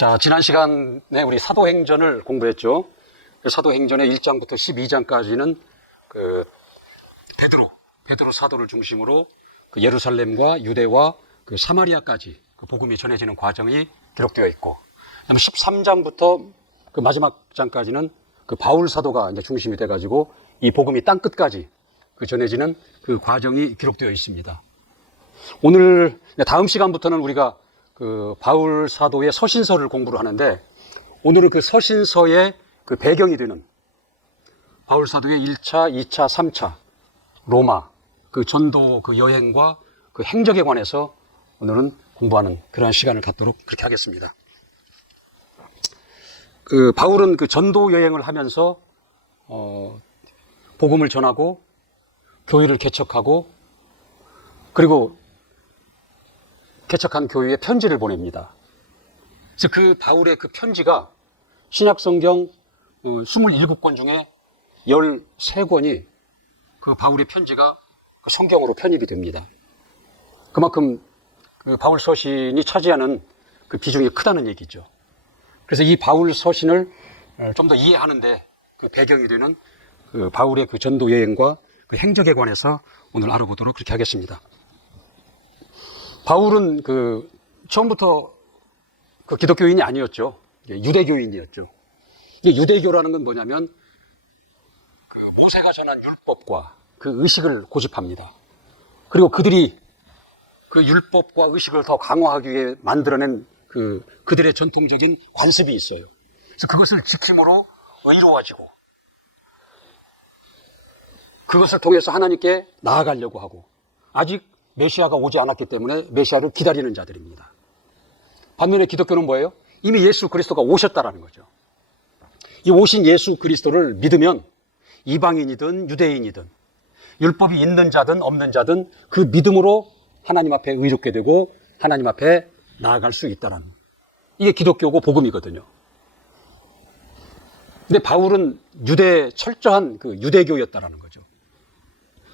자, 지난 시간에 우리 사도행전을 공부했죠. 사도행전의 1장부터 12장까지는 그 베드로 사도를 중심으로 그 예루살렘과 유대와 그 사마리아까지 그 복음이 전해지는 과정이 기록되어 있고, 그다음에 13장부터 그 마지막 장까지는 그 바울 사도가 이제 중심이 돼가지고 이 복음이 땅 끝까지 그 전해지는 그 과정이 기록되어 있습니다. 오늘 다음 시간부터는 우리가 그 바울 사도의 서신서를 공부를 하는데, 오늘은 그 서신서의 그 배경이 되는 바울 사도의 1차, 2차, 3차 로마 그 전도 그 여행과 그 행적에 관해서 오늘은 공부하는 그러한 시간을 갖도록 그렇게 하겠습니다. 그 바울은 그 전도 여행을 하면서 복음을 전하고 교회를 개척하고, 그리고 개척한 교회에 편지를 보냅니다. 그래서 그 바울의 그 편지가 신약성경 27권 중에 13권이 그 바울의 편지가 그 성경으로 편입이 됩니다. 그만큼 그 바울 서신이 차지하는 그 비중이 크다는 얘기죠. 그래서 이 바울 서신을 좀 더 이해하는데 그 배경이 되는 그 바울의 그 전도 여행과 그 행적에 관해서 오늘 알아보도록 그렇게 하겠습니다. 바울은 그 처음부터 그 기독교인이 아니었죠. 유대교인이었죠. 유대교라는 건 뭐냐면 그 모세가 전한 율법과 그 의식을 고집합니다. 그리고 그들이 그 율법과 의식을 더 강화하기 위해 만들어낸 그들의 전통적인 관습이 있어요. 그래서 그것을 지킴으로 의로워지고, 그것을 통해서 하나님께 나아가려고 하고, 아직 메시아가 오지 않았기 때문에 메시아를 기다리는 자들입니다. 반면에 기독교는 뭐예요? 이미 예수 그리스도가 오셨다라는 거죠. 이 오신 예수 그리스도를 믿으면 이방인이든 유대인이든 율법이 있는 자든 없는 자든 그 믿음으로 하나님 앞에 의롭게 되고 하나님 앞에 나아갈 수 있다라는, 이게 기독교고 복음이거든요. 근데 바울은 철저한 그 유대교였다라는 거죠.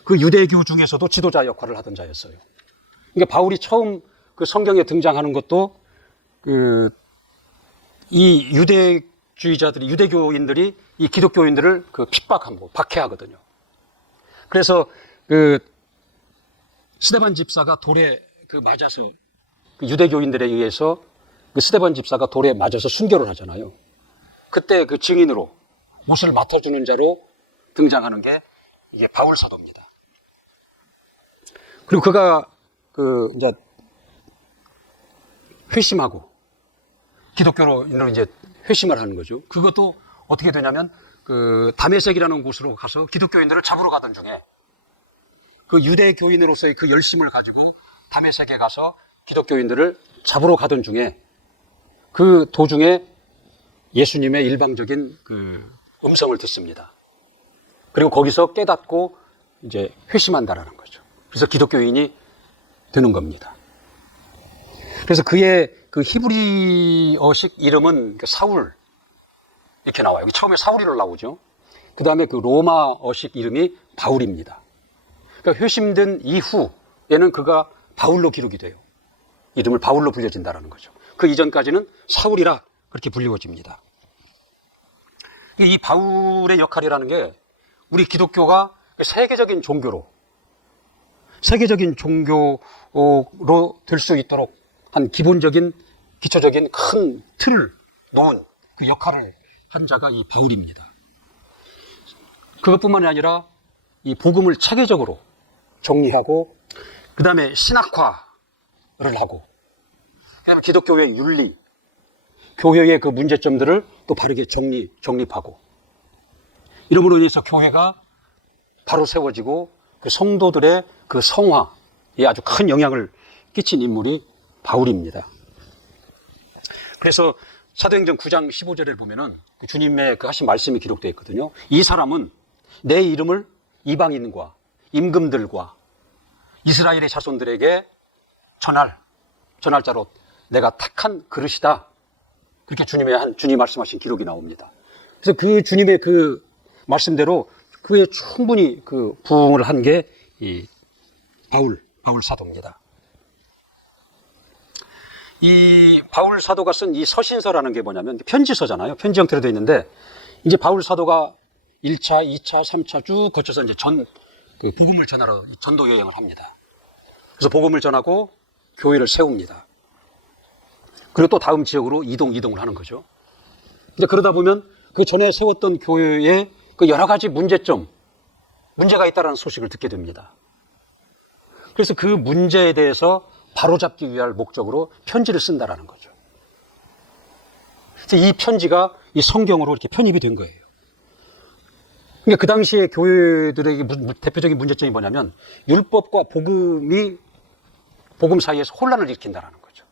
그 유대교 중에서도 지도자 역할을 하던 자였어요. 그러니까 바울이 처음 그 성경에 등장하는 것도 이 유대주의자들이, 유대교인들이 이 기독교인들을 그 핍박하고 박해하거든요. 그래서 그 스데반 집사가 돌에 그 맞아서, 그 유대교인들에 의해서 그 스데반 집사가 돌에 맞아서 순교를 하잖아요. 그때 그 증인으로 못을 맡아주는 자로 등장하는 게 이게 바울 사도입니다. 그리고 그가 이제 회심하고 기독교로 이제 회심을 하는 거죠. 그것도 어떻게 되냐면 그 다메섹이라는 곳으로 가서 기독교인들을 잡으러 가던 중에 그 유대교인으로서의 그 열심을 가지고 다메섹에 가서 기독교인들을 잡으러 가던 중에 그 도중에 예수님의 일방적인 그 음성을 듣습니다. 그리고 거기서 깨닫고 이제 회심한다라는 거죠. 그래서 기독교인이 되는 겁니다. 그래서 그의 그 히브리어식 이름은 사울 이렇게 나와요. 여기 처음에 사울이로 나오죠. 그 다음에 그 로마어식 이름이 바울입니다. 그러니까 회심된 이후에는 그가 바울로 기록이 돼요. 이름을 바울로 불려진다라는 거죠. 그 이전까지는 사울이라 그렇게 불리워집니다. 이 바울의 역할이라는 게 우리 기독교가 세계적인 종교로 될 수 있도록 한 기본적인, 기초적인 큰 틀을 놓은 그 역할을 한 자가 이 바울입니다. 그것뿐만이 아니라 이 복음을 체계적으로 정리하고, 그 다음에 신학화를 하고, 그 다음에 기독교의 윤리, 교회의 그 문제점들을 또 바르게 정립하고, 이름으로 인해서 교회가 바로 세워지고 그 성도들의 그 성화에 아주 큰 영향을 끼친 인물이 바울입니다. 그래서 사도행전 9장 15절에 보면은 그 주님의 그 하신 말씀이 기록되어 있거든요. 이 사람은 내 이름을 이방인과 임금들과 이스라엘의 자손들에게 전할 자로 내가 택한 그릇이다. 그렇게 주님이 말씀하신 기록이 나옵니다. 그래서 그 주님의 그 말씀대로 그에 충분히 그 부응을 한 게 이 바울 사도입니다. 이 바울 사도가 쓴 이 서신서라는 게 뭐냐면 편지서잖아요. 편지 형태로 되어 있는데 이제 바울 사도가 1차, 2차, 3차 쭉 거쳐서 이제 그 복음을 전하러 전도 여행을 합니다. 그래서 복음을 전하고 교회를 세웁니다. 그리고 또 다음 지역으로 이동을 하는 거죠. 이제 그러다 보면 그 전에 세웠던 교회에 그 여러 가지 문제가 있다는 소식을 듣게 됩니다. 그래서 그 문제에 대해서 바로잡기 위할 목적으로 편지를 쓴다라는 거죠. 그래서 이 편지가 이 성경으로 이렇게 편입이 된 거예요. 그러니까 그 당시에 교회들의 대표적인 문제점이 뭐냐면 율법과 복음 사이에서 혼란을 일으킨다라는 거죠.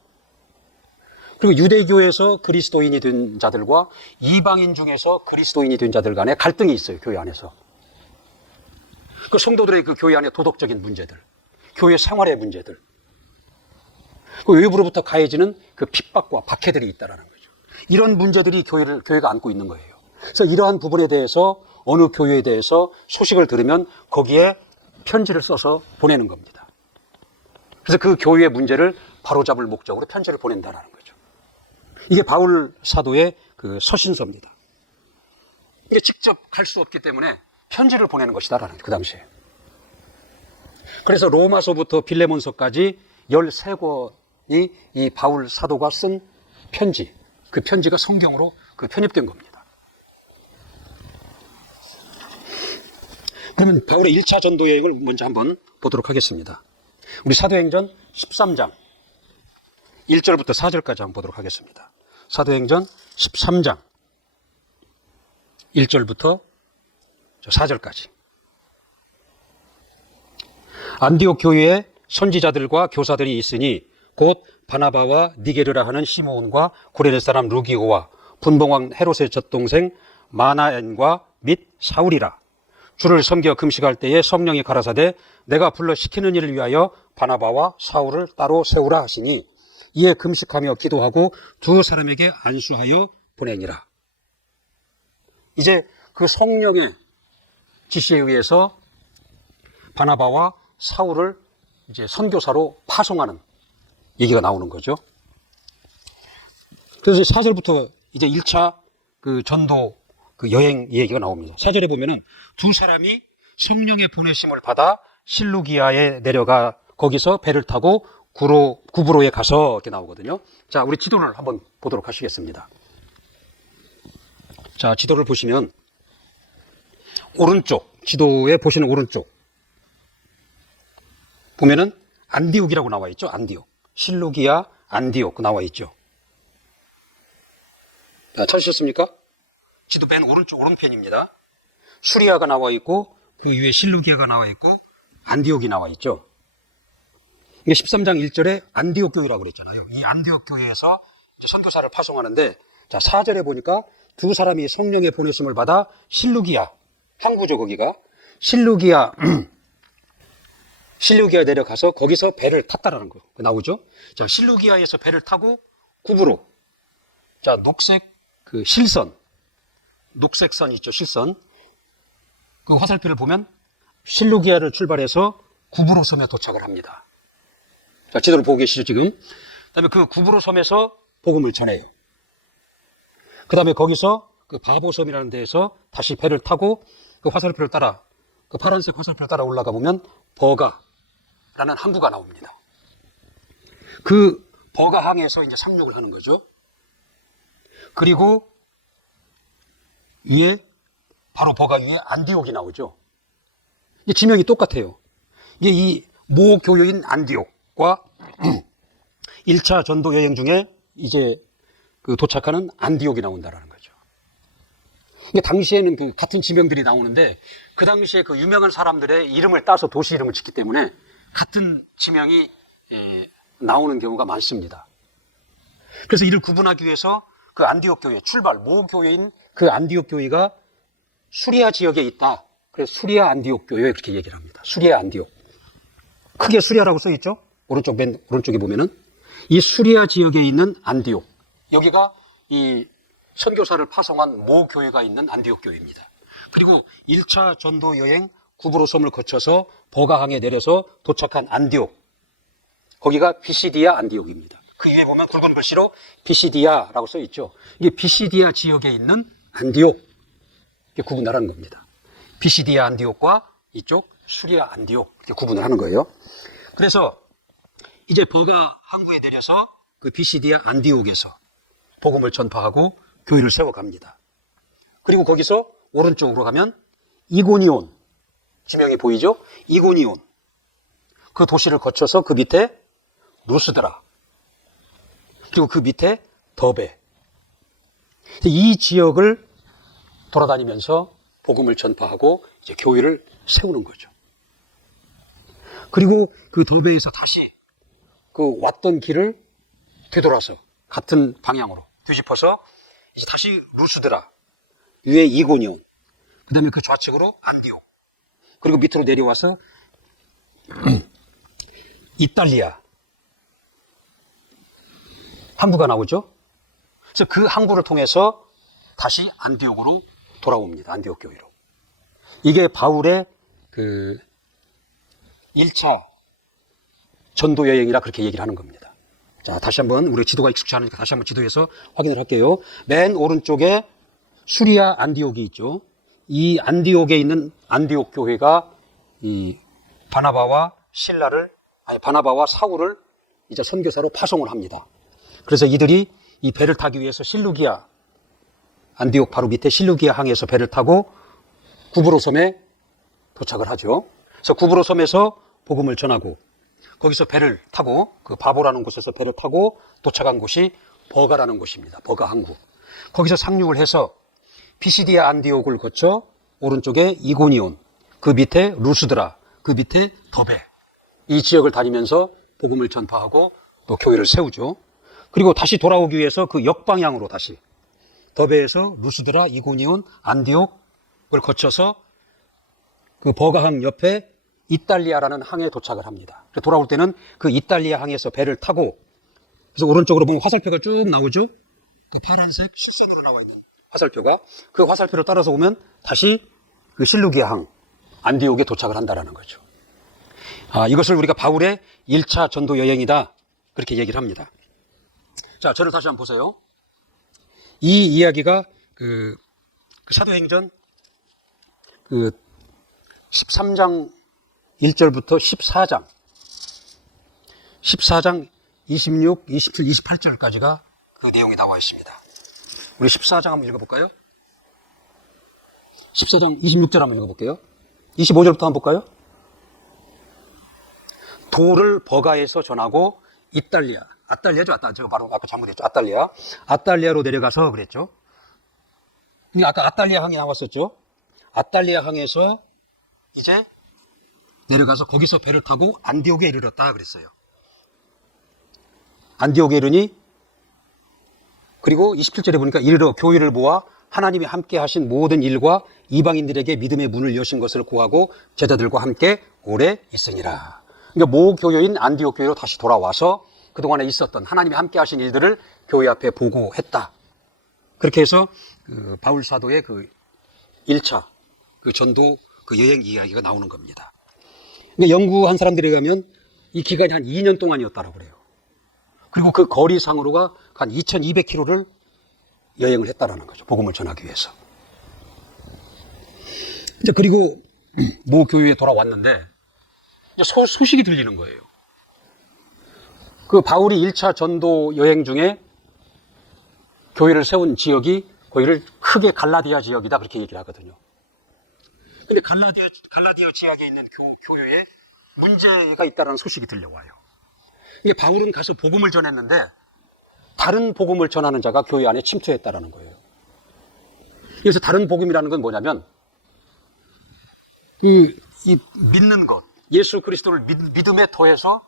그리고 유대교에서 그리스도인이 된 자들과 이방인 중에서 그리스도인이 된 자들 간에 갈등이 있어요. 교회 안에서. 그 성도들의 그 교회 안에 도덕적인 문제들, 교회 생활의 문제들, 그 외부로부터 가해지는 그 핍박과 박해들이 있다라는 거죠. 이런 문제들이 교회가 안고 있는 거예요. 그래서 이러한 부분에 대해서 어느 교회에 대해서 소식을 들으면 거기에 편지를 써서 보내는 겁니다. 그래서 그 교회의 문제를 바로잡을 목적으로 편지를 보낸다라는 거죠. 이게 바울 사도의 그 서신서입니다. 이게 직접 갈 수 없기 때문에 편지를 보내는 것이다라는 그 당시에. 그래서 로마서부터 빌레몬서까지 13권이 이 바울 사도가 쓴 편지, 그 편지가 성경으로 그 편입된 겁니다. 그러면 바울의 1차 전도 여행을 먼저 한번 보도록 하겠습니다. 우리 사도행전 13장 1절부터 4절까지 한번 보도록 하겠습니다. 사도행전 13장 1절부터 4절까지. 안디옥 교회에 선지자들과 교사들이 있으니 곧 바나바와 니게르라 하는 시므온과 구레네 사람 루기오와 분봉왕 헤롯의 젖동생 마나엔과 및 사울이라. 주를 섬겨 금식할 때에 성령이 가라사대 내가 불러 시키는 일을 위하여 바나바와 사울을 따로 세우라 하시니 이에 금식하며 기도하고 두 사람에게 안수하여 보내니라. 이제 그 성령의 지시에 의해서 바나바와 사울을 이제 선교사로 파송하는 얘기가 나오는 거죠. 그래서 4절부터 이제 1차 그 전도 그 여행 얘기가 나옵니다. 4절에 보면은 두 사람이 성령의 보내심을 받아 실루기아에 내려가 거기서 배를 타고 구브로에 가서 이렇게 나오거든요. 자, 우리 지도를 한번 보도록 하시겠습니다. 자, 지도를 보시면 오른쪽, 지도에 보시는 오른쪽 보면은 안디옥이라고 나와 있죠. 안디옥. 실루기아, 안디옥 나와 있죠. 자, 찾으셨습니까? 지도 맨 오른편입니다. 수리아가 나와 있고 그 위에 실루기아가 나와 있고 안디옥이 나와 있죠. 이게 13장 1절에 안디옥 교회라고 그랬잖아요. 이 안디옥 교회에서 선교사를 파송하는데, 자, 4절에 보니까 두 사람이 성령의 보내심을 받아 실루기아, 항구죠 거기가. 실루기아 내려가서 거기서 배를 탔다라는 거 나오죠. 자, 실루기아에서 배를 타고 구브로. 자, 녹색 그 실선, 녹색선 있죠, 실선. 그 화살표를 보면 실루기아를 출발해서 구브로 섬에 도착을 합니다. 자, 지도를 보고 계시죠, 지금? 그 다음에 그 구브로 섬에서 복음을 전해요. 그 다음에 거기서 그 바보섬이라는 데에서 다시 배를 타고 그 화살표를 따라, 그 파란색 화살표를 따라 올라가 보면 버가라는 항구가 나옵니다. 그 버가항에서 이제 상륙을 하는 거죠. 그리고 위에, 바로 버가 위에 안디옥이 나오죠. 이게 지명이 똑같아요. 이게 이 모 교회인 안디옥과 1차 전도 여행 중에 이제 그 도착하는 안디옥이 나온다라는 거죠. 이게 당시에는 그 같은 지명들이 나오는데 그 당시에 그 유명한 사람들의 이름을 따서 도시 이름을 짓기 때문에 같은 지명이 나오는 경우가 많습니다. 그래서 이를 구분하기 위해서 그 안디옥 교회 출발, 모 교회인 그 안디옥 교회가 수리아 지역에 있다. 그래서 수리아 안디옥 교회 이렇게 얘기를 합니다. 수리아 안디옥. 크게 수리아라고 써 있죠? 맨 오른쪽에 보면은 이 수리아 지역에 있는 안디옥. 여기가 이 선교사를 파송한 모 교회가 있는 안디옥 교회입니다. 그리고 1차 전도 여행 구브로 섬을 거쳐서 버가항에 내려서 도착한 안디옥. 거기가 피시디아 안디옥입니다. 그 위에 보면 굵은 글씨로 비시디아라고 써 있죠. 이게 비시디아 지역에 있는 안디옥, 이렇게 구분을 하는 겁니다. 비시디아 안디옥과 이쪽 수리아 안디옥, 이렇게 구분을 하는 거예요. 그래서 이제 버가 항구에 내려서 그 비시디아 안디옥에서 복음을 전파하고 교회를 세워갑니다. 그리고 거기서 오른쪽으로 가면 이고니온, 지명이 보이죠? 이고니온. 그 도시를 거쳐서 그 밑에 루스드라, 그리고 그 밑에 더베. 이 지역을 돌아다니면서 복음을 전파하고 이제 교회를 세우는 거죠. 그리고 그 더베에서 다시 그 왔던 길을 되돌아서 같은 방향으로 뒤집어서 이제 다시 루스드라, 위에 이고니온, 그 다음에 그 좌측으로 안디옥, 그리고 밑으로 내려와서 이탈리아 항구가 나오죠. 그래서 그 항구를 통해서 다시 안디옥으로 돌아옵니다. 안디옥 교회로. 이게 바울의 그 1차 전도 여행이라 그렇게 얘기를 하는 겁니다. 자, 다시 한번 우리 지도가 익숙치 않으니까 다시 한번 지도에서 확인을 할게요. 맨 오른쪽에 수리아 안디옥이 있죠. 이 안디옥에 있는 안디옥 교회가 이 바나바와 사울을 이제 선교사로 파송을 합니다. 그래서 이들이 이 배를 타기 위해서 실루기아, 안디옥 바로 밑에 실루기아 항에서 배를 타고 구브로섬에 도착을 하죠. 그래서 구브로섬에서 복음을 전하고 거기서 배를 타고 그 바보라는 곳에서 배를 타고 도착한 곳이 버가라는 곳입니다. 버가 항구. 거기서 상륙을 해서 피시디아 안디옥을 거쳐 오른쪽에 이고니온, 그 밑에 루스드라, 그 밑에 더베, 이 지역을 다니면서 복음을 전파하고 또 교회를 세우죠. 그리고 다시 돌아오기 위해서 그 역방향으로 다시 더베에서 루스드라, 이고니온, 안디옥을 거쳐서 그 버가항 옆에 이탈리아라는 항에 도착을 합니다. 돌아올 때는 그 이탈리아 항에서 배를 타고, 그래서 오른쪽으로 보면 화살표가 쭉 나오죠. 그 파란색 실선으로 나와 있는 화살표가, 그 화살표를 따라서 오면 다시 그 실루기아 항 안디옥에 도착을 한다라는 거죠. 이것을 우리가 바울의 1차 전도 여행이다 그렇게 얘기를 합니다. 자, 저를 다시 한번 보세요. 이 이야기가 그 사도행전 13장 1절부터 14장 26, 27, 28절까지가 그 내용이 나와 있습니다. 우리 14장 한번 읽어볼까요? 14장 26절 한번 읽어볼게요. 25절부터 한번 볼까요? 도를 버가에서 전하고 아탈리아죠. 제가 바로 아까 잘못했죠. 아탈리아로 내려가서 그랬죠. 아까 아탈리아 항이 나왔었죠. 아탈리아 항에서 이제 내려가서 거기서 배를 타고 안디옥에 이르렀다 그랬어요. 안디옥에 이르니, 그리고 27절에 보니까 이르러 교회를 모아 하나님이 함께 하신 모든 일과 이방인들에게 믿음의 문을 여신 것을 구하고 제자들과 함께 오래 있으니라. 그러니까 모 교회인 안디옥 교회로 다시 돌아와서 그동안에 있었던 하나님이 함께 하신 일들을 교회 앞에 보고했다. 그렇게 해서 그 바울 사도의 그 1차 그 전도 그 여행 이야기가 나오는 겁니다. 근데 연구한 사람들에 의하면 이 기간이 한 2년 동안이었다고 그래요. 그리고 그 거리상으로가 한 2200km를 여행을 했다라는 거죠. 복음을 전하기 위해서. 이제 그리고 모 교회에 돌아왔는데 이제 소식이 들리는 거예요. 그 바울이 1차 전도 여행 중에 교회를 세운 지역이 거기를 크게 갈라디아 지역이다 그렇게 얘기를 하거든요. 근데 갈라디아 지역에 있는 교회에 문제가 있다는 소식이 들려와요. 이게 바울은 가서 복음을 전했는데 다른 복음을 전하는 자가 교회 안에 침투했다라는 거예요. 그래서 다른 복음이라는 건 뭐냐면 이 믿는 것, 예수 그리스도를 믿음에 더해서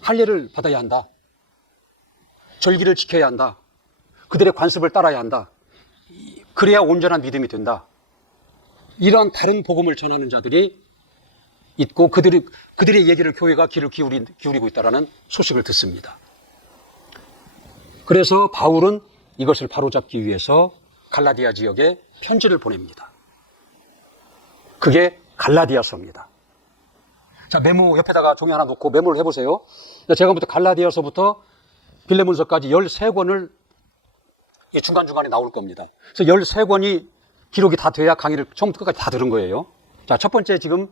할례를 받아야 한다. 절기를 지켜야 한다. 그들의 관습을 따라야 한다. 그래야 온전한 믿음이 된다. 이러한 다른 복음을 전하는 자들이 있고 그들의 얘기를 교회가 귀를 기울이고 있다는 소식을 듣습니다. 그래서 바울은 이것을 바로잡기 위해서 갈라디아 지역에 편지를 보냅니다. 그게 갈라디아서입니다. 자, 메모 옆에다가 종이 하나 놓고 메모를 해보세요. 제가 부터 갈라디아서부터 빌레몬서까지 13권을 중간중간에 나올 겁니다. 그래서 13권이 기록이 다 돼야 강의를 처음부터 끝까지 다 들은 거예요. 자, 첫 번째 지금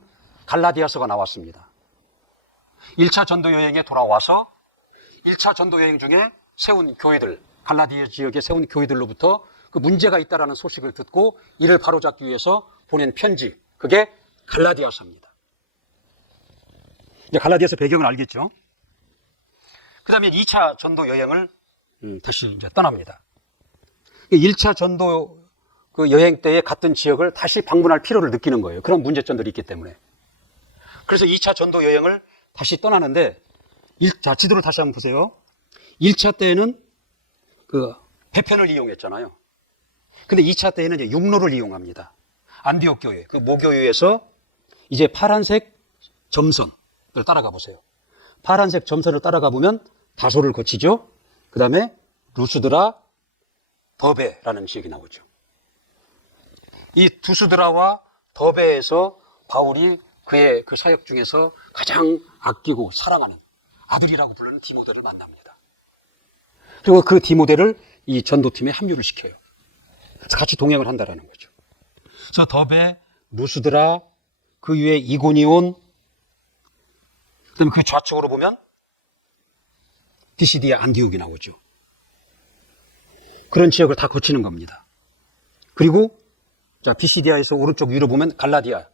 갈라디아서가 나왔습니다. 1차 전도 여행에 돌아와서 1차 전도 여행 중에 세운 교회들, 갈라디아 지역에 세운 교회들로부터 그 문제가 있다라는 소식을 듣고 이를 바로잡기 위해서 보낸 편지, 그게 갈라디아서입니다. 이제 갈라디아서 배경을 알겠죠? 그 다음에 2차 전도 여행을 다시 이제 떠납니다. 1차 전도 그 여행 때에 갔던 지역을 다시 방문할 필요를 느끼는 거예요. 그런 문제점들이 있기 때문에. 그래서 2차 전도 여행을 다시 떠나는데, 자, 지도를 다시 한번 보세요. 1차 때에는 그 배편을 이용했잖아요. 근데 2차 때에는 이제 육로를 이용합니다. 안디옥 교회, 그 모교회에서 이제 파란색 점선을 따라가 보세요. 파란색 점선을 따라가 보면 다소를 거치죠. 그 다음에 루스드라, 더베라는 지역이 나오죠. 이 두스드라와 더베에서 바울이 그의 그 사역 중에서 가장 아끼고 사랑하는 아들이라고 부르는 디모데를 만납니다. 그리고 그 디모데를 이 전도팀에 합류를 시켜요. 그래서 같이 동행을 한다라는 거죠. 그래서 더베, 루스드라, 그 위에 이고니온, 그다음에 그 좌측으로 보면 피시디아 안디옥이 나오죠. 그런 지역을 다 거치는 겁니다. 그리고 자, 피시디아에서 오른쪽 위로 보면 갈라디아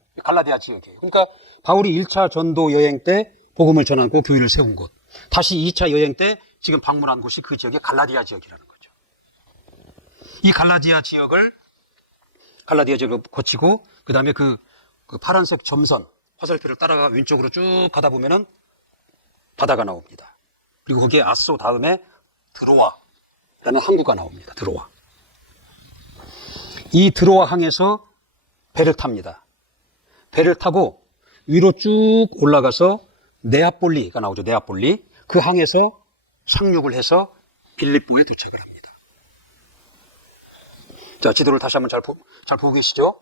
지역이에요. 그러니까 바울이 1차 전도 여행 때 복음을 전하고 교회를 세운 곳, 다시 2차 여행 때 지금 방문한 곳이 그 지역의 갈라디아 지역이라는 거죠. 이 갈라디아 지역을 거치고 그 다음에 그 파란색 점선 화살표를 따라가 왼쪽으로 쭉 가다 보면은 바다가 나옵니다. 그리고 거기에 아소 다음에 드로아라는 항구가 나옵니다. 드로아. 이 드로아 항에서 배를 탑니다. 배를 타고 위로 쭉 올라가서 네아폴리가 나오죠. 네아폴리. 그 항에서 상륙을 해서 빌립보에 도착을 합니다. 자, 지도를 다시 한번 잘 보고 계시죠?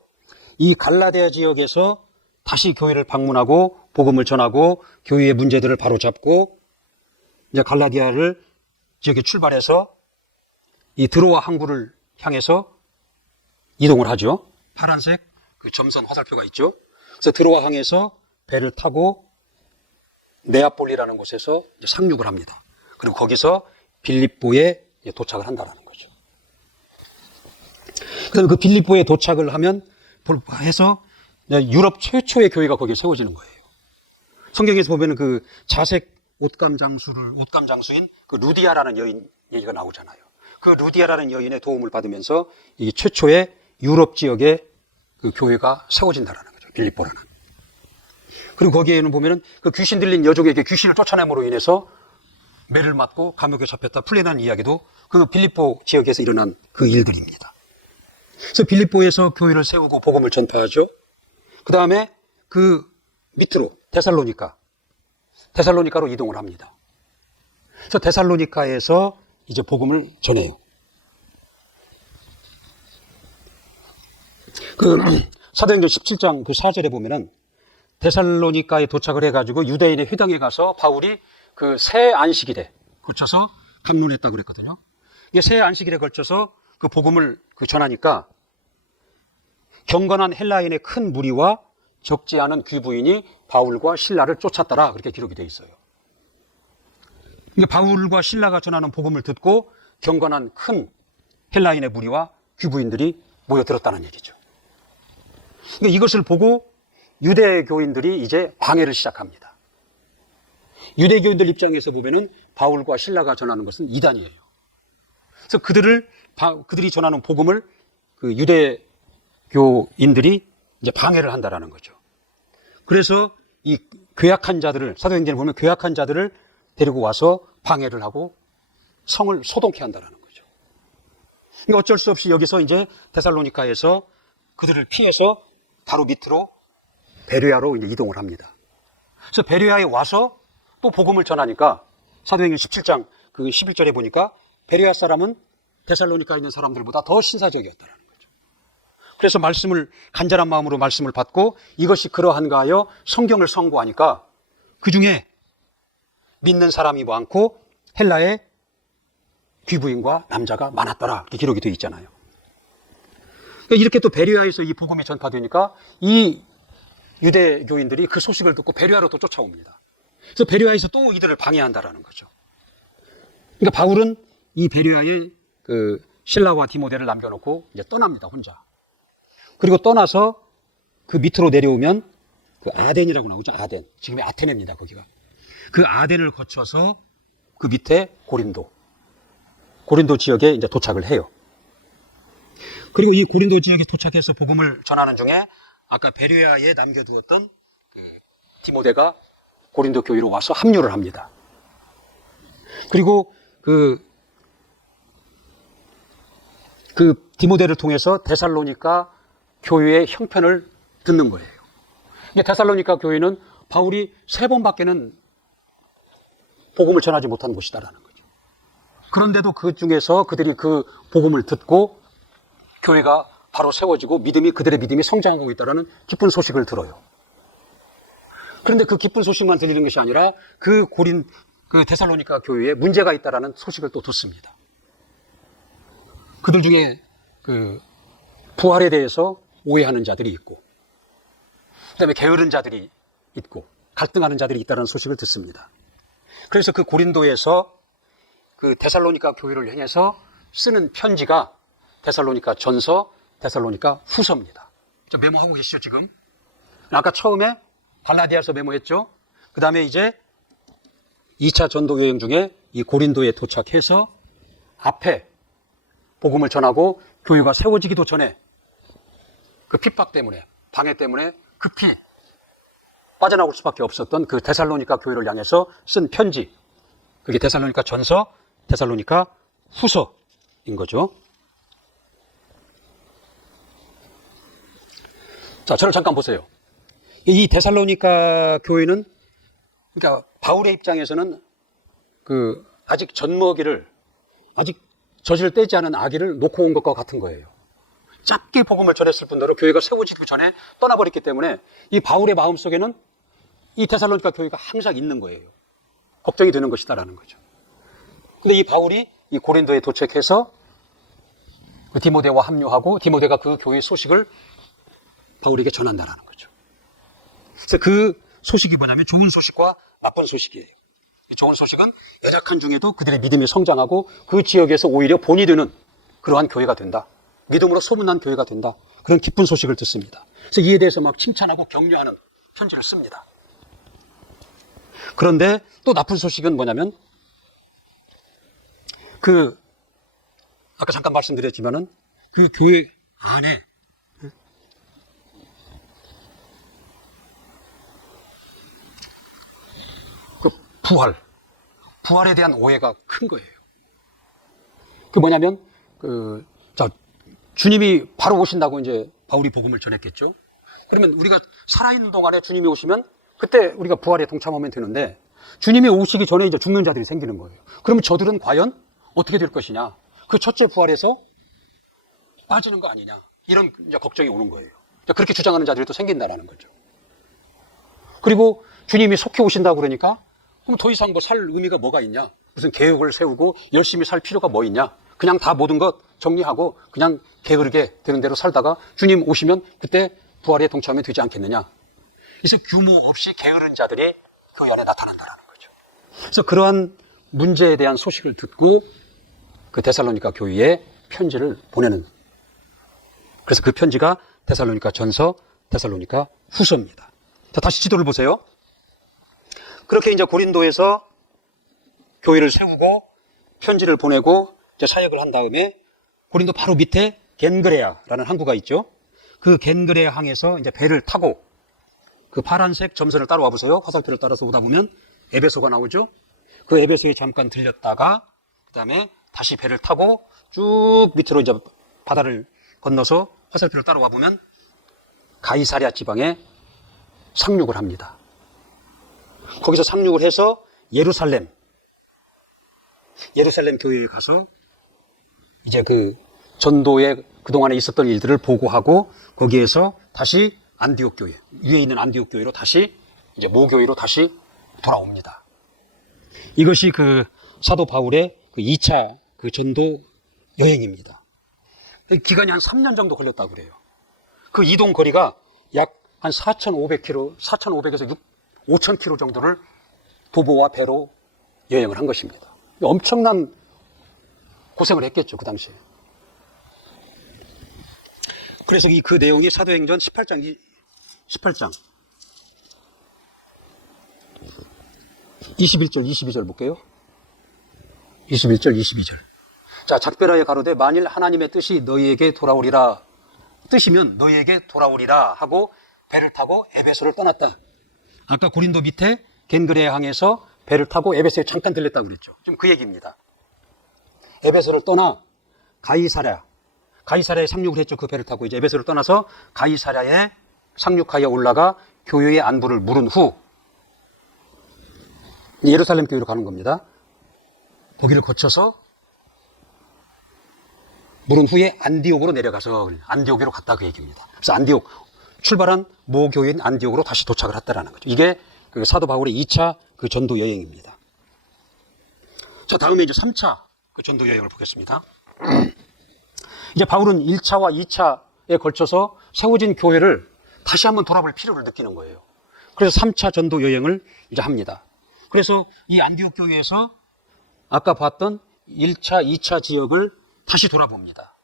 이 갈라디아 지역에서 다시 교회를 방문하고 복음을 전하고 교회의 문제들을 바로잡고 이제 갈라디아를 지역에 출발해서 이 드로아 항구를 향해서 이동을 하죠. 파란색 그 점선 화살표가 있죠. 그래서 드로아 항에서 배를 타고 네아폴리라는 곳에서 이제 상륙을 합니다. 그리고 거기서 빌립보에 도착을 한다는 거죠. 그다음에 그 빌립보에 도착을 해서 유럽 최초의 교회가 거기에 세워지는 거예요. 성경에서 보면 그 자색 옷감 장수인 그 루디아라는 여인 얘기가 나오잖아요. 그 루디아라는 여인의 도움을 받으면서 이 최초의 유럽 지역의 그 교회가 세워진다라는 거죠. 빌립보라는. 그리고 거기에는 보면은 그 귀신 들린 여족에게 귀신을 쫓아냄으로 인해서 매를 맞고 감옥에 잡혔다 풀려난 이야기도 그 빌립보 지역에서 일어난 그 일들입니다. 그래서 빌립보에서 교회를 세우고 복음을 전파하죠. 그 다음에 그 밑으로 데살로니카로 이동을 합니다. 그래서 데살로니카에서 이제 복음을 전해요. 그 사도행전 17장 그 4절에 보면은 데살로니카에 도착을 해가지고 유대인의 회당에 가서 바울이 그 새 안식일에 걸쳐서 강론했다고 그랬거든요. 이게 새 안식일에 걸쳐서 그 복음을 전하니까 경건한 헬라인의 큰 무리와 적지 않은 귀부인이 바울과 신라를 쫓았더라, 그렇게 기록이 되어 있어요. 이게 바울과 신라가 전하는 복음을 듣고 경건한 큰 헬라인의 무리와 귀부인들이 모여들었다는 얘기죠. 그러니까 이것을 보고 유대교인들이 이제 방해를 시작합니다. 유대교인들 입장에서 보면은 바울과 신라가 전하는 것은 이단이에요. 그래서 그들이 전하는 복음을 그 유대교인들이 이제 방해를 한다라는 거죠. 그래서 이 괴악한 자들을, 사도행전에 보면 괴악한 자들을 데리고 와서 방해를 하고 성을 소동케 한다라는 거죠. 그러니까 어쩔 수 없이 여기서 이제 데살로니카에서 그들을 피해서 바로 밑으로 베레아로 이제 이동을 합니다. 그래서 베레아에 와서 또 복음을 전하니까 사도행전 17장 그 11절에 보니까 베레아 사람은 데살로니카에 있는 사람들보다 더 신사적이었다는 거죠. 그래서 간절한 마음으로 말씀을 받고 이것이 그러한가 하여 성경을 선고하니까 그 중에 믿는 사람이 많고 헬라의 귀부인과 남자가 많았더라. 이렇게 기록이 되어 있잖아요. 그러니까 이렇게 또 베레아에서 이 복음이 전파되니까 이 유대교인들이 그 소식을 듣고 베레아로 또 쫓아옵니다. 그래서 베레아에서 또 이들을 방해한다라는 거죠. 그러니까 바울은 이 베레아에 그 실라와 디모데를 남겨놓고 이제 떠납니다, 혼자. 그리고 떠나서 그 밑으로 내려오면 그 아덴이라고 나오죠, 아덴. 지금의 아테네입니다, 거기가. 그 아덴을 거쳐서 그 밑에 고린도 지역에 이제 도착을 해요. 그리고 이 고린도 지역에 도착해서 복음을 전하는 중에 아까 베레아에 남겨두었던 그 디모데가 고린도 교회로 와서 합류를 합니다. 그리고 그 디모데를 통해서 데살로니가 교회의 형편을 듣는 거예요. 데살로니가 교회는 바울이 3번밖에는 복음을 전하지 못한 곳이다라는 거죠. 그런데도 그 중에서 그들이 그 복음을 듣고 교회가 바로 세워지고 그들의 믿음이 성장하고 있다는 기쁜 소식을 들어요. 그런데 그 기쁜 소식만 들리는 것이 아니라 그 데살로니가 교회에 문제가 있다는 소식을 또 듣습니다. 그들 중에 그 부활에 대해서 오해하는 자들이 있고, 그다음에 게으른 자들이 있고, 갈등하는 자들이 있다는 소식을 듣습니다. 그래서 그 고린도에서 그 데살로니가 교회를 향해서 쓰는 편지가 데살로니가 전서, 데살로니가 후서입니다. 저 메모하고 계시죠, 지금? 아까 처음에 갈라디아서 메모했죠? 그 다음에 이제 2차 전도 여행 중에 이 고린도에 도착해서 앞에 복음을 전하고 교회가 세워지기도 전에 그 핍박 때문에, 방해 때문에 급히 빠져나올 수밖에 없었던 그 데살로니가 교회를 향해서 쓴 편지, 그게 데살로니가 전서, 데살로니가 후서인 거죠. 자, 저를 잠깐 보세요. 이 데살로니가 교회는, 그러니까 바울의 입장에서는 그 아직 젖먹이를, 아직 젖을 떼지 않은 아기를 놓고 온 것과 같은 거예요. 짧게 복음을 전했을 뿐더러 교회가 세워지기 전에 떠나버렸기 때문에 이 바울의 마음속에는 이 데살로니가 교회가 항상 있는 거예요. 걱정이 되는 것이다라는 거죠. 근데 이 바울이 이 고린도에 도착해서 그 디모데와 합류하고 디모데가 그 교회의 소식을 바울에게 전한다라는 거죠. 그래서 그 소식이 뭐냐면 좋은 소식과 나쁜 소식이에요. 좋은 소식은 열악한 중에도 그들의 믿음이 성장하고 그 지역에서 오히려 본이 되는 그러한 교회가 된다. 믿음으로 소문난 교회가 된다. 그런 기쁜 소식을 듣습니다. 그래서 이에 대해서 막 칭찬하고 격려하는 편지를 씁니다. 그런데 또 나쁜 소식은 뭐냐면 아까 잠깐 말씀드렸지만은 그 교회 안에 그 부활에 대한 오해가 큰 거예요. 그 뭐냐면 주님이 바로 오신다고 이제 바울이 복음을 전했겠죠. 그러면 우리가 살아있는 동안에 주님이 오시면 그때 우리가 부활에 동참하면 되는데 주님이 오시기 전에 이제 죽는 자들이 생기는 거예요. 그러면 저들은 과연 어떻게 될 것이냐? 그 첫째 부활에서 빠지는 거 아니냐? 이런 이제 걱정이 오는 거예요. 그렇게 주장하는 자들이 또 생긴다라는 거죠. 그리고 주님이 속히 오신다고 그러니까 그럼 더 이상 뭐 살 의미가 뭐가 있냐? 무슨 계획을 세우고 열심히 살 필요가 뭐 있냐? 그냥 다 모든 것 정리하고 그냥 게으르게 되는 대로 살다가 주님 오시면 그때 부활에 동참이 되지 않겠느냐? 그래서 규모 없이 게으른 자들이 교회 안에 나타난다는 거죠. 그래서 그러한 문제에 대한 소식을 듣고 그 데살로니가 교회에 편지를 보내는, 그래서 그 편지가 데살로니가 전서, 데살로니가 후서입니다. 자, 다시 지도를 보세요. 그렇게 이제 고린도에서 교회를 세우고 편지를 보내고 이제 사역을 한 다음에 고린도 바로 밑에 겐그레아라는 항구가 있죠. 그 겐그레아 항에서 이제 배를 타고 그 파란색 점선을 따라와 보세요. 화살표를 따라서 오다 보면 에베소가 나오죠. 그 에베소에 잠깐 들렸다가 그다음에 다시 배를 타고 쭉 밑으로 이제 바다를 건너서 화살표를 따라와 보면 가이사랴 지방에 상륙을 합니다. 거기서 상륙을 해서 예루살렘 교회에 가서 이제 그 전도에 그동안에 있었던 일들을 보고하고 거기에서 다시 안디옥 교회, 위에 있는 안디옥 교회로 다시 이제 모교회로 다시 돌아옵니다. 이것이 그 사도 바울의 그 2차 그 전도 여행입니다. 기간이 한 3년 정도 걸렸다고 그래요. 그 이동 거리가 약 한 4,500km, 4,500에서 5,000km 정도를 도보와 배로 여행을 한 것입니다. 엄청난 고생을 했겠죠, 그 당시에. 그래서 그 내용이 사도행전 18장 21절, 22절 볼게요. 21절, 22절. 자, 작별하여 가로되 만일 하나님의 뜻이 너희에게 돌아오리라, 뜻이면 너희에게 돌아오리라 하고 배를 타고 에베소를 떠났다. 아까 고린도 밑에 겐그레에 항해서 배를 타고 에베소에 잠깐 들렸다고 그랬죠. 지금 그 얘기입니다. 에베소를 떠나 가이사랴에 상륙을 했죠. 그 배를 타고 이제 에베소를 떠나서 가이사랴에 상륙하여 올라가 교회의 안부를 물은 후 예루살렘 교회로 가는 겁니다. 거기를 거쳐서 물은 후에 안디옥으로 내려가서 안디옥으로 갔다 그 얘기입니다. 그래서 안디옥 출발한 모 교회인 안디옥으로 다시 도착을 했다라는 거죠. 이게 그 사도 바울의 2차 그 전도 여행입니다. 자, 다음에 이제 3차 그 전도 여행을 보겠습니다. 이제 바울은 1차와 2차에 걸쳐서 세워진 교회를 다시 한번 돌아볼 필요를 느끼는 거예요. 그래서 3차 전도 여행을 이제 합니다. 그래서 이 안디옥 교회에서 아까 봤던 1차, 2차 지역을 다시 돌아봅니다.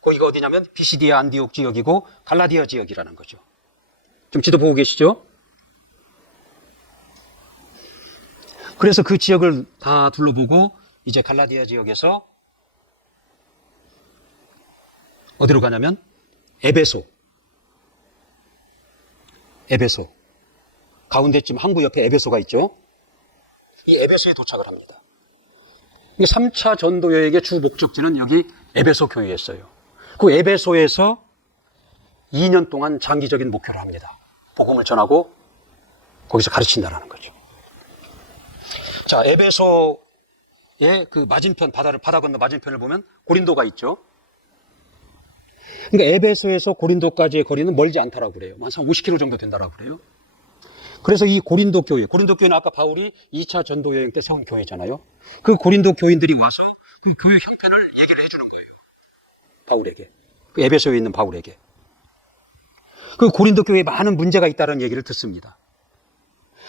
거기가 어디냐면 비시디아 안디옥 지역이고 갈라디아 지역이라는 거죠. 좀 지도 보고 계시죠? 그래서 그 지역을 다 둘러보고 이제 갈라디아 지역에서 어디로 가냐면 에베소. 가운데쯤 항구 옆에 에베소가 있죠. 이 에베소에 도착을 합니다. 3차 전도 여행의 주 목적지는 여기 에베소 교회였어요. 그 에베소에서 2년 동안 장기적인 목표를 합니다. 복음을 전하고 거기서 가르친다라는 거죠. 자, 에베소의 그 맞은편, 바다 건너 맞은편을 보면 고린도가 있죠. 그러니까 에베소에서 고린도까지의 거리는 멀지 않다라고 그래요. 한 50km 정도 된다라고 그래요. 그래서 이 고린도 교회는 아까 바울이 2차 전도 여행 때 세운 교회잖아요. 그 고린도 교인들이 와서 그 교회 형편을 얘기를 해주는 거예요. 바울에게. 그 에베소에 있는 바울에게. 그 고린도 교회에 많은 문제가 있다는 얘기를 듣습니다.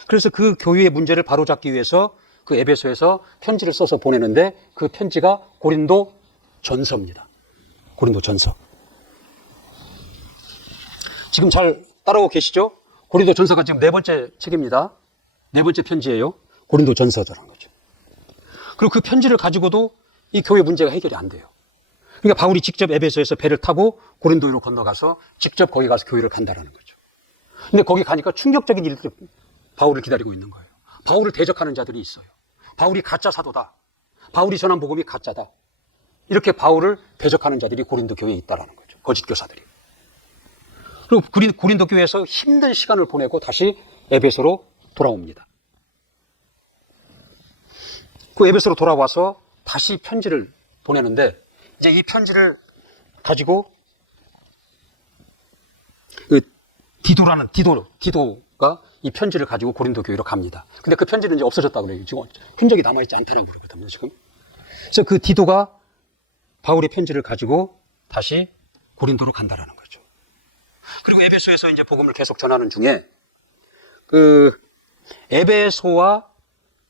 그래서 그 교회의 문제를 바로잡기 위해서 그 에베소에서 편지를 써서 보내는데 그 편지가 고린도 전서입니다. 고린도 전서. 지금 잘 따라오고 계시죠? 고린도 전서가 지금 4번째 책입니다. 4번째 편지예요. 고린도 전서라는 거죠. 그리고 그 편지를 가지고도 이 교회 문제가 해결이 안 돼요. 그러니까 바울이 직접 에베소에서 배를 타고 고린도로 건너가서 직접 거기 가서 교회를 간다라는 거죠. 근데 거기 가니까 충격적인 일들이 바울을 기다리고 있는 거예요. 바울을 대적하는 자들이 있어요. 바울이 가짜 사도다. 바울이 전한 복음이 가짜다. 이렇게 바울을 대적하는 자들이 고린도 교회에 있다라는 거죠. 거짓 교사들이. 그리고 고린도 교회에서 힘든 시간을 보내고 다시 에베소로 돌아옵니다. 그 에베소로 돌아와서 다시 편지를 보내는데 이제 이 편지를 가지고 그 디도가 이 편지를 가지고 고린도 교회로 갑니다. 근데 그 편지는 이제 없어졌다고 그래요. 지금 흔적이 남아있지 않다라고 그러거든요, 지금. 그래서 그 디도가 바울의 편지를 가지고 다시 고린도로 간다라는 거죠. 그리고 에베소에서 이제 복음을 계속 전하는 중에 그 에베소와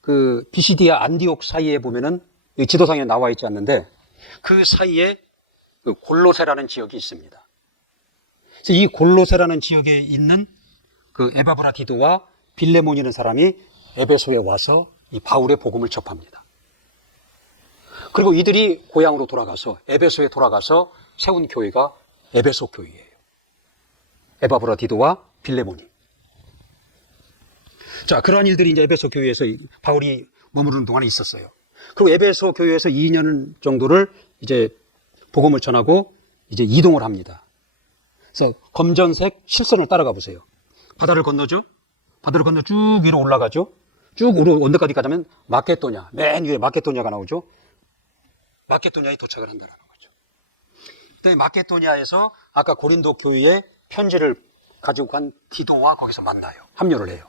그 비시디아 안디옥 사이에 보면은 지도상에 나와 있지 않는데 그 사이에 그 골로새라는 지역이 있습니다. 그래서 이 골로새라는 지역에 있는 그 에바브라 디도와 빌레몬이라는 사람이 에베소에 와서 이 바울의 복음을 접합니다. 그리고 이들이 고향으로 돌아가서 에베소에 돌아가서 세운 교회가 에베소 교회예요. 에바브라 디도와 빌레몬이. 자, 그러한 일들이 이제 에베소 교회에서 바울이 머무르는 동안에 있었어요. 그리고 에베소 교회에서 2년 정도를 이제 복음을 전하고 이제 이동을 합니다. 그래서 검정색 실선을 따라가 보세요. 바다를 건너죠? 바다를 건너 쭉 위로 올라가죠? 쭉 언제까지 가자면 마케도냐, 맨 위에 마케도냐가 나오죠? 마케도냐에 도착을 한다는 거죠. 그다음에 마케도냐에서 아까 고린도 교회에 편지를 가지고 간 디도와 거기서 만나요. 합류를 해요.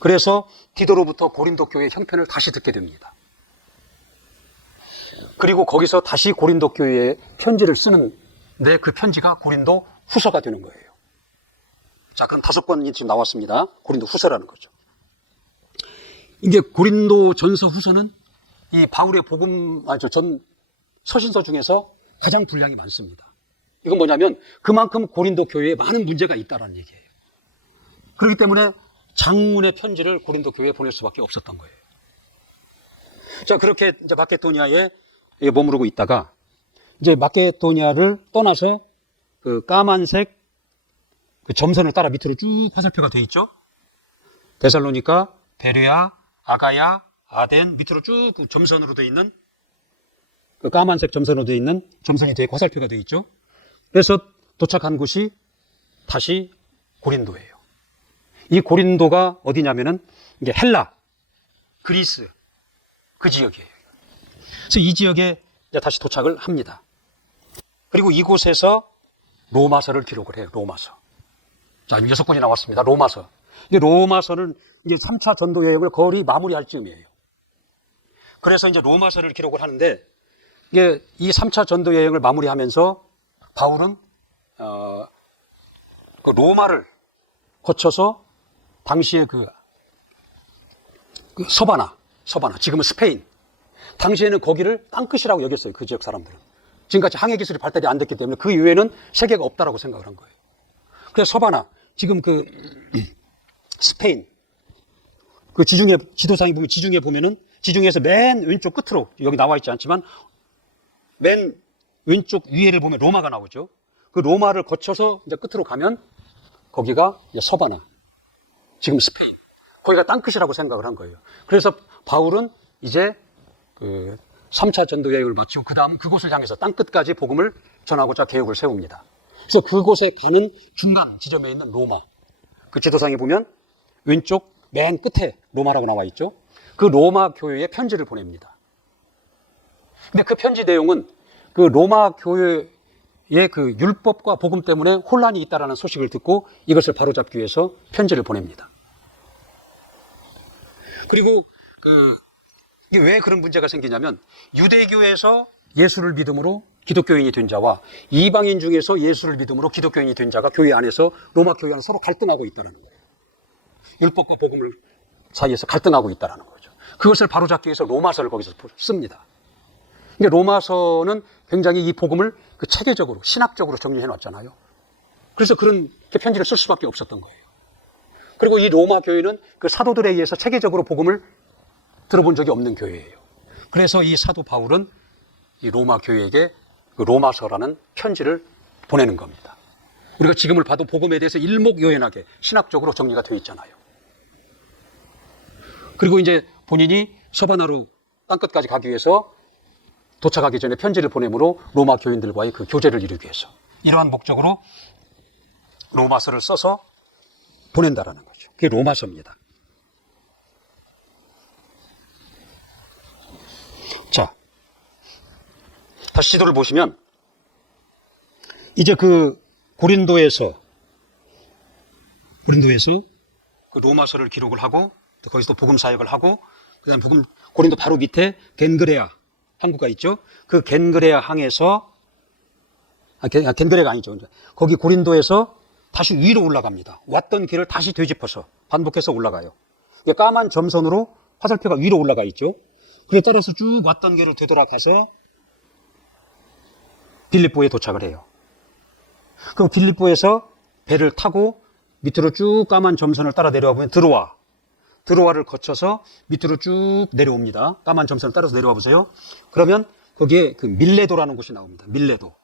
그래서 디도로부터 고린도 교회의 형편을 다시 듣게 됩니다. 그리고 거기서 다시 고린도 교회에 편지를 쓰는데 그 편지가 고린도 후서가 되는 거예요. 자, 그럼 5번이 지금 나왔습니다. 고린도 후서라는 거죠. 이게 고린도 전서 후서는 이 바울의 전 서신서 중에서 가장 분량이 많습니다. 이건 뭐냐면 그만큼 고린도 교회에 많은 문제가 있다는 얘기예요. 그렇기 때문에 장문의 편지를 고린도 교회에 보낼 수밖에 없었던 거예요. 자, 그렇게 이제 마케도니아에 머무르고 있다가 이제 마케도니아를 떠나서 그 까만색 그 점선을 따라 밑으로 쭉 화살표가 되어 있죠. 데살로니가, 베레아, 아가야, 아덴 밑으로 쭉 그 점선으로 되어 있는 그 까만색 점선으로 되어 있는 점선이 되어 화살표가 되어 있죠. 그래서 도착한 곳이 다시 고린도예요. 이 고린도가 어디냐면은 이게 헬라, 그리스 그 지역이에요. 그래서 이 지역에 이제 다시 도착을 합니다. 그리고 이곳에서 로마서를 기록을 해요. 로마서. 자, 6권이 나왔습니다. 로마서. 이제 로마서는 이제 3차 전도 여행을 거의 마무리할 즈음이에요. 그래서 이제 로마서를 기록을 하는데 이게 이 3차 전도 여행을 마무리하면서 바울은 그 로마를 거쳐서 당시에 그 서바나 지금은 스페인. 당시에는 거기를 땅끝이라고 여겼어요. 그 지역 사람들은. 지금까지 항해 기술이 발달이 안 됐기 때문에 그 이외에는 세계가 없다라고 생각을 한 거예요. 그래서 서바나, 지금 그 스페인, 그 지중해, 지도상에 보면 지중해 보면은 지중해에서 맨 왼쪽 끝으로, 여기 나와 있지 않지만 맨 왼쪽 위에를 보면 로마가 나오죠. 그 로마를 거쳐서 이제 끝으로 가면 거기가 이제 서바나, 지금 스페인. 거기가 땅끝이라고 생각을 한 거예요. 그래서 바울은 이제 그 3차 전도 여행을 마치고 그 다음 그곳을 향해서 땅끝까지 복음을 전하고자 계획을 세웁니다. 그래서 그곳에 가는 중간 지점에 있는 로마, 그 지도상에 보면 왼쪽 맨 끝에 로마라고 나와 있죠. 그 로마 교회에 편지를 보냅니다. 근데 그 편지 내용은 그 로마 교회의 그 율법과 복음 때문에 혼란이 있다라는 소식을 듣고 이것을 바로잡기 위해서 편지를 보냅니다. 그리고 이게 왜 그런 문제가 생기냐면 유대교에서 예수를 믿음으로 기독교인이 된 자와 이방인 중에서 예수를 믿음으로 기독교인이 된 자가 교회 안에서 로마 교회 안에 서로 갈등하고 있다는 거예요. 율법과 복음을 사이에서 갈등하고 있다는 거죠. 그것을 바로잡기 위해서 로마서를 거기서 씁니다. 근데 로마서는 굉장히 이 복음을 그 체계적으로 신학적으로 정리해 놨잖아요. 그래서 그런 편지를 쓸 수밖에 없었던 거예요. 그리고 이 로마 교회는 그 사도들에 의해서 체계적으로 복음을 들어본 적이 없는 교회예요. 그래서 이 사도 바울은 이 로마 교회에게 그 로마서라는 편지를 보내는 겁니다. 우리가 지금을 봐도 복음에 대해서 일목요연하게 신학적으로 정리가 되어 있잖아요. 그리고 이제 본인이 서바나로 땅끝까지 가기 위해서 도착하기 전에 편지를 보내므로 로마 교인들과의 그 교제를 이루기 위해서 이러한 목적으로 로마서를 써서 보낸다라는 거죠. 그게 로마서입니다. 자, 다시 시도를 보시면 이제 그 고린도에서 그 로마서를 기록을 하고 거기서 또 복음 사역을 하고 그다음 고린도 바로 밑에 겐그레아 항구가 있죠. 그 겐그레아 항에서 겐그레가 아니죠. 거기 고린도에서 다시 위로 올라갑니다. 왔던 길을 다시 되짚어서 반복해서 올라가요. 까만 점선으로 화살표가 위로 올라가 있죠. 그에 따라서 쭉 왔던 길을 되돌아가서 빌립보에 도착을 해요. 그럼 빌립보에서 배를 타고 밑으로 쭉 까만 점선을 따라 내려와 보면 드로아를 거쳐서 밑으로 쭉 내려옵니다. 까만 점선을 따라서 내려와 보세요. 그러면 거기에 그 밀레도라는 곳이 나옵니다. 밀레도.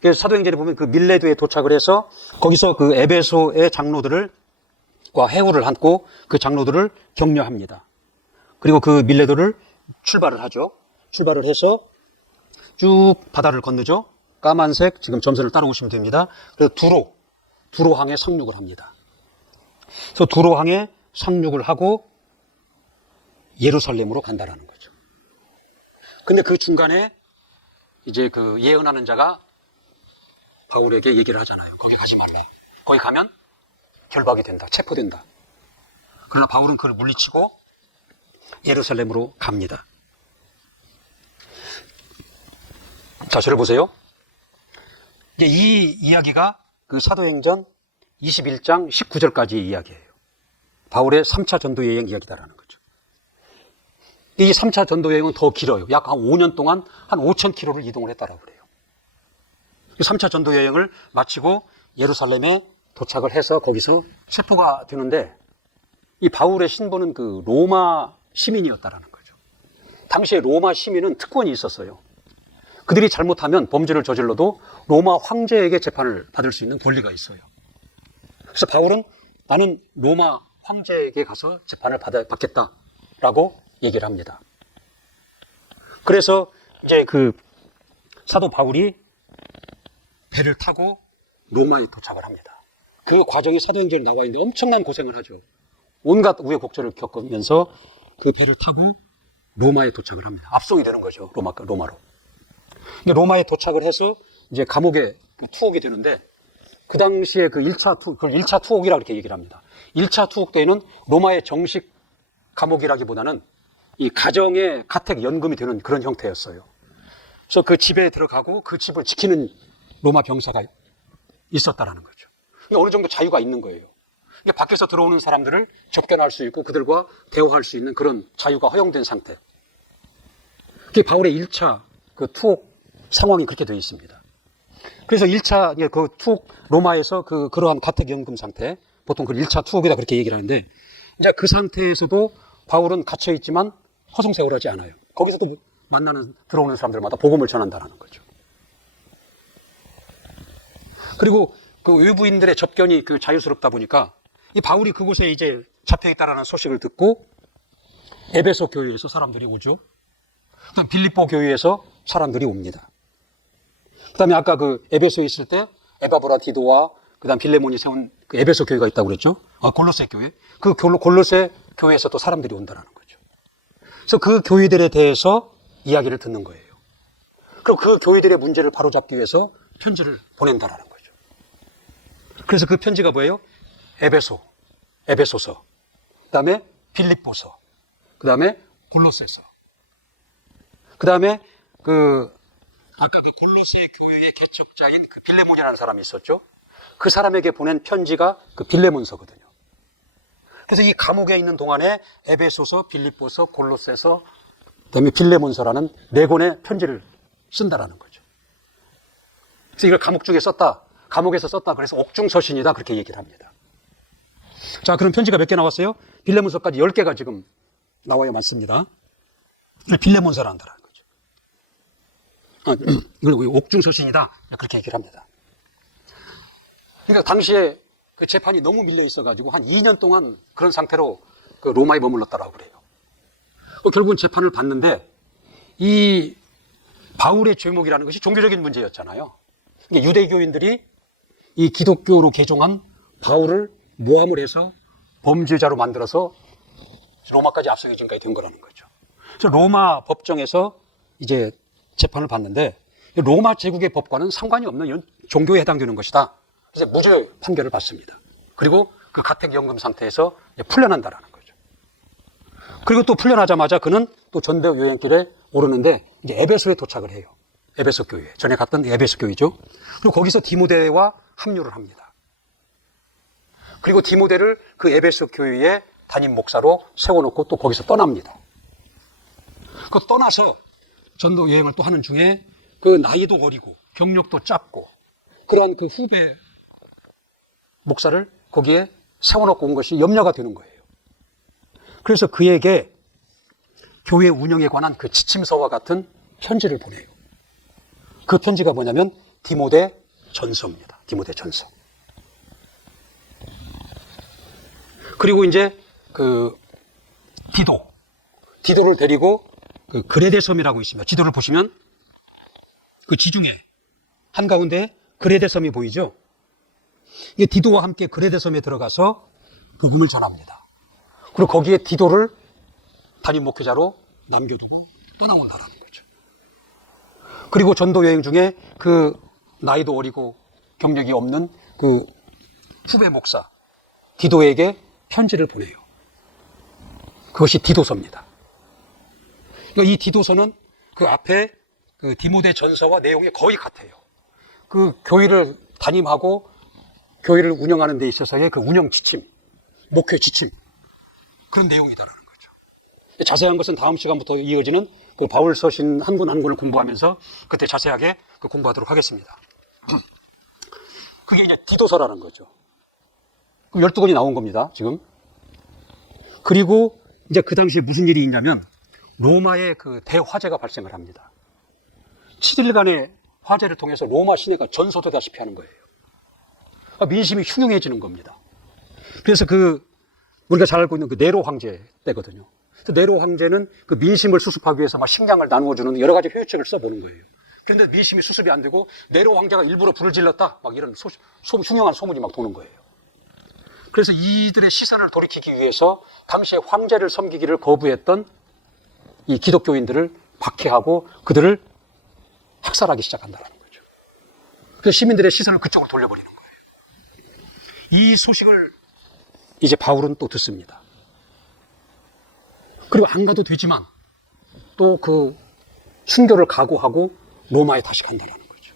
그래서 사도행전에 보면 그 밀레도에 도착을 해서 거기서 그 에베소의 장로들과 회우를 안고 그 장로들을 격려합니다. 그리고 그 밀레도를 출발을 하죠. 출발을 해서 쭉 바다를 건너죠. 까만색 지금 점선을 따라오시면 됩니다. 그래서 두로항에 상륙을 합니다. 그래서 두로항에 상륙을 하고 예루살렘으로 간다라는 거죠. 근데 그 중간에 이제 그 예언하는 자가 바울에게 얘기를 하잖아요. 거기 가지 말라. 거기 가면 결박이 된다. 체포된다. 그러나 바울은 그걸 물리치고 예루살렘으로 갑니다. 자, 저를 보세요. 이제 이 이야기가 그 사도행전 21장 19절까지의 이야기예요. 바울의 3차 전도 여행 이야기다라는 거죠. 이 3차 전도 여행은 더 길어요. 약 한 5년 동안 한 5,000km를 이동을 했다라고 그래요. 3차 전도 여행을 마치고 예루살렘에 도착을 해서 거기서 체포가 되는데, 이 바울의 신분은 그 로마 시민이었다라는 거죠. 당시에 로마 시민은 특권이 있었어요. 그들이 잘못하면 범죄를 저질러도 로마 황제에게 재판을 받을 수 있는 권리가 있어요. 그래서 바울은 나는 로마 황제에게 가서 재판을 받겠다라고 얘기를 합니다. 그래서 이제 그 사도 바울이 배를 타고 로마에 도착을 합니다. 그 과정이 사도행전에 나와 있는데 엄청난 고생을 하죠. 온갖 우여곡절을 겪으면서 그 배를 타고 로마에 도착을 합니다. 압송이 되는 거죠. 로마로. 로마에 도착을 해서 이제 감옥에 투옥이 되는데, 그 당시에 그 1차 투옥이라고 이렇게 얘기를 합니다. 1차 투옥 때에는 로마의 정식 감옥이라기보다는 이 가정의 가택 연금이 되는 그런 형태였어요. 그래서 그 집에 들어가고 그 집을 지키는 로마 병사가 있었다라는 거죠. 어느 정도 자유가 있는 거예요. 밖에서 들어오는 사람들을 접견할 수 있고 그들과 대화할 수 있는 그런 자유가 허용된 상태. 그게 바울의 1차 그 투옥 상황이 그렇게 되어 있습니다. 그래서 1차 그 투옥, 로마에서 그러한 가택연금 상태, 보통 그 1차 투옥이다 그렇게 얘기를 하는데, 이제 그 상태에서도 바울은 갇혀 있지만 허송세월하지 않아요. 거기서도 들어오는 사람들마다 복음을 전한다라는 거죠. 그리고 그 외부인들의 접견이 그 자유스럽다 보니까 이 바울이 그곳에 이제 잡혀 있다라는 소식을 듣고 에베소 교회에서 사람들이 오죠. 그다음 빌립보 교회에서 사람들이 옵니다. 그다음에 아까 그 에베소에 있을 때 에바브라 디도와 그다음 빌레몬이 세운 그 에베소 교회가 있다고 그랬죠. 골로새 교회. 그 골로새 교회에서 또 사람들이 온다라는 거죠. 그래서 그 교회들에 대해서 이야기를 듣는 거예요. 그리고 그 교회들의 문제를 바로잡기 위해서 편지를 보낸다라는 거죠. 그래서 그 편지가 뭐예요? 에베소서, 그다음에 빌립보서, 그다음에 골로새서, 그다음에 아까 그 골로새 교회의 개척자인 그 빌레몬이라는 사람이 있었죠. 그 사람에게 보낸 편지가 그 빌레몬서거든요. 그래서 이 감옥에 있는 동안에 에베소서, 빌립보서, 골로새서, 그다음에 빌레몬서라는 4권의 편지를 쓴다라는 거죠. 그래서 이걸 감옥에서 썼다. 그래서 옥중서신이다 그렇게 얘기를 합니다. 자, 그럼 편지가 몇 개 나왔어요? 빌레몬서까지 10개가 지금 나와야 많습니다. 빌레몬서라 한다라는 거죠. 이걸 옥중서신이다 그렇게 얘기를 합니다. 그러니까 당시에 그 재판이 너무 밀려 있어가지고 한 2년 동안 그런 상태로 그 로마에 머물렀다라고 그래요. 결국은 재판을 받는데 이 바울의 죄목이라는 것이 종교적인 문제였잖아요. 그러니까 유대교인들이 이 기독교로 개종한 바울을 모함을 해서 범죄자로 만들어서 로마까지 압송해 지금까지 된 거라는 거죠. 그래서 로마 법정에서 이제 재판을 받는데 로마 제국의 법과는 상관이 없는 종교에 해당되는 것이다. 그래서 무죄 판결을 받습니다. 그리고 그 가택연금 상태에서 풀려난다라는 거죠. 그리고 또 풀려나자마자 그는 또 전도 여행길에 오르는데 이제 에베소에 도착을 해요. 에베소 교회. 전에 갔던 에베소 교회죠. 그리고 거기서 디모데와 합류를 합니다. 그리고 디모데를 그 에베소 교회의 담임 목사로 세워놓고 또 거기서 떠납니다. 그 떠나서 전도 여행을 또 하는 중에 그 나이도 어리고 경력도 짧고 그러한 그 후배 목사를 거기에 세워놓고 온 것이 염려가 되는 거예요. 그래서 그에게 교회 운영에 관한 그 지침서와 같은 편지를 보내요. 그 편지가 뭐냐면 디모데 전서입니다. 디모데 전서. 그리고 이제 그 디도를 데리고 그 그레데 섬이라고 있습니다. 지도를 보시면 그 지중해 한가운데 그레데 섬이 보이죠? 이 디도와 함께 그레데 섬에 들어가서 복음을 전합니다. 그리고 거기에 디도를 담임 목회자로 남겨두고 떠나온다는 거죠. 그리고 전도 여행 중에 그 나이도 어리고 경력이 없는 그 후배 목사 디도에게 편지를 보내요. 그것이 디도서입니다. 그러니까 이 디도서는 그 앞에 그 디모데 전서와 내용이 거의 같아요. 그 교회를 담임하고 교회를 운영하는 데 있어서의 그 운영 지침, 목회 지침, 그런 내용이다라는 거죠. 자세한 것은 다음 시간부터 이어지는 그 바울 서신 한 권 한 권을 공부하면서 그때 자세하게 그 공부하도록 하겠습니다. 그게 이제 디도서라는 거죠. 그럼 12권이 나온 겁니다, 지금. 그리고 이제 그 당시에 무슨 일이 있냐면 로마의 그 대화재가 발생을 합니다. 7일간의 화재를 통해서 로마 시내가 전소되다시피 하는 거예요. 민심이 흉흉해지는 겁니다. 그래서 우리가 잘 알고 있는 그 네로 황제 때거든요. 네로 황제는 그 민심을 수습하기 위해서 막 식량을 나누어주는 여러 가지 효율책을 써보는 거예요. 그런데 민심이 수습이 안 되고 네로 황제가 일부러 불을 질렀다, 막 이런 흉흉한 소문이 막 도는 거예요. 그래서 이들의 시선을 돌이키기 위해서 당시에 황제를 섬기기를 거부했던 이 기독교인들을 박해하고 그들을 학살하기 시작한다는 거죠. 그래서 시민들의 시선을 그쪽으로 돌려버리는 거예요. 이 소식을 이제 바울은 또 듣습니다. 그리고 안 가도 되지만 또 그 순교를 각오하고 로마에 다시 간다는 거죠.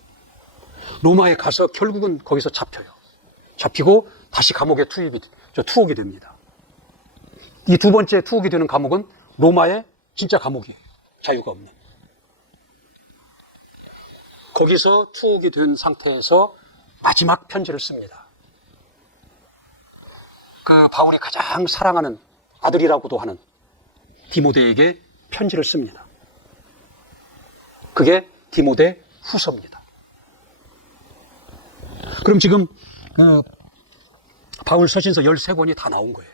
로마에 가서 결국은 거기서 잡혀요. 잡히고 다시 감옥에 투옥이 됩니다. 이 두 번째 투옥이 되는 감옥은 로마의 진짜 감옥이에요. 자유가 없는. 거기서 투옥이 된 상태에서 마지막 편지를 씁니다. 그 바울이 가장 사랑하는 아들이라고도 하는 디모데에게 편지를 씁니다. 그게 디모데 후서입니다. 그럼 지금 바울 서신서 13권이 다 나온 거예요.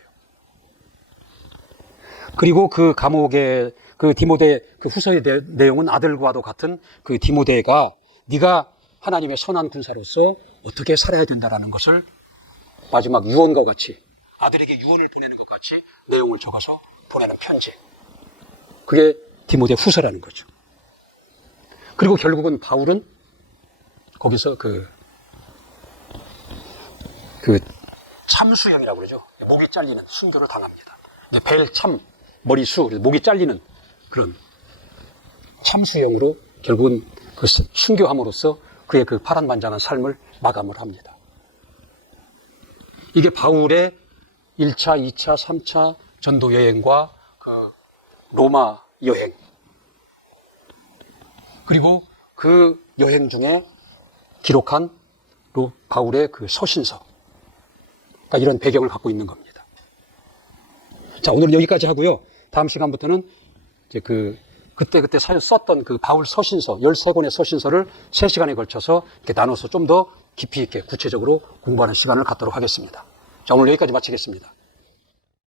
그리고 그 감옥의 그 디모데 그 후서의 내용은 아들과도 같은 그 디모데가 네가 하나님의 선한 군사로서 어떻게 살아야 된다라는 것을 마지막 유언과 같이, 아들에게 유언을 보내는 것 같이 내용을 적어서 보내는 편지. 그게 디모데 후서라는 거죠. 그리고 결국은 바울은 거기서 그 참수형이라고 그러죠. 목이 잘리는 순교를 당합니다. 벨참, 머리수, 목이 잘리는 그런 참수형으로 결국은 그 순교함으로써 그의 그 파란만장한 삶을 마감을 합니다. 이게 바울의 1차, 2차, 3차 전도 여행과 그 로마 여행, 그리고 그 여행 중에 기록한 바울의 그 서신서, 그러니까 이런 배경을 갖고 있는 겁니다. 자, 오늘은 여기까지 하고요. 다음 시간부터는 이제 그때 썼던 그 바울 서신서, 13권의 서신서를 3시간에 걸쳐서 이렇게 나눠서 좀 더 깊이 있게 구체적으로 공부하는 시간을 갖도록 하겠습니다. 자, 오늘 여기까지 마치겠습니다.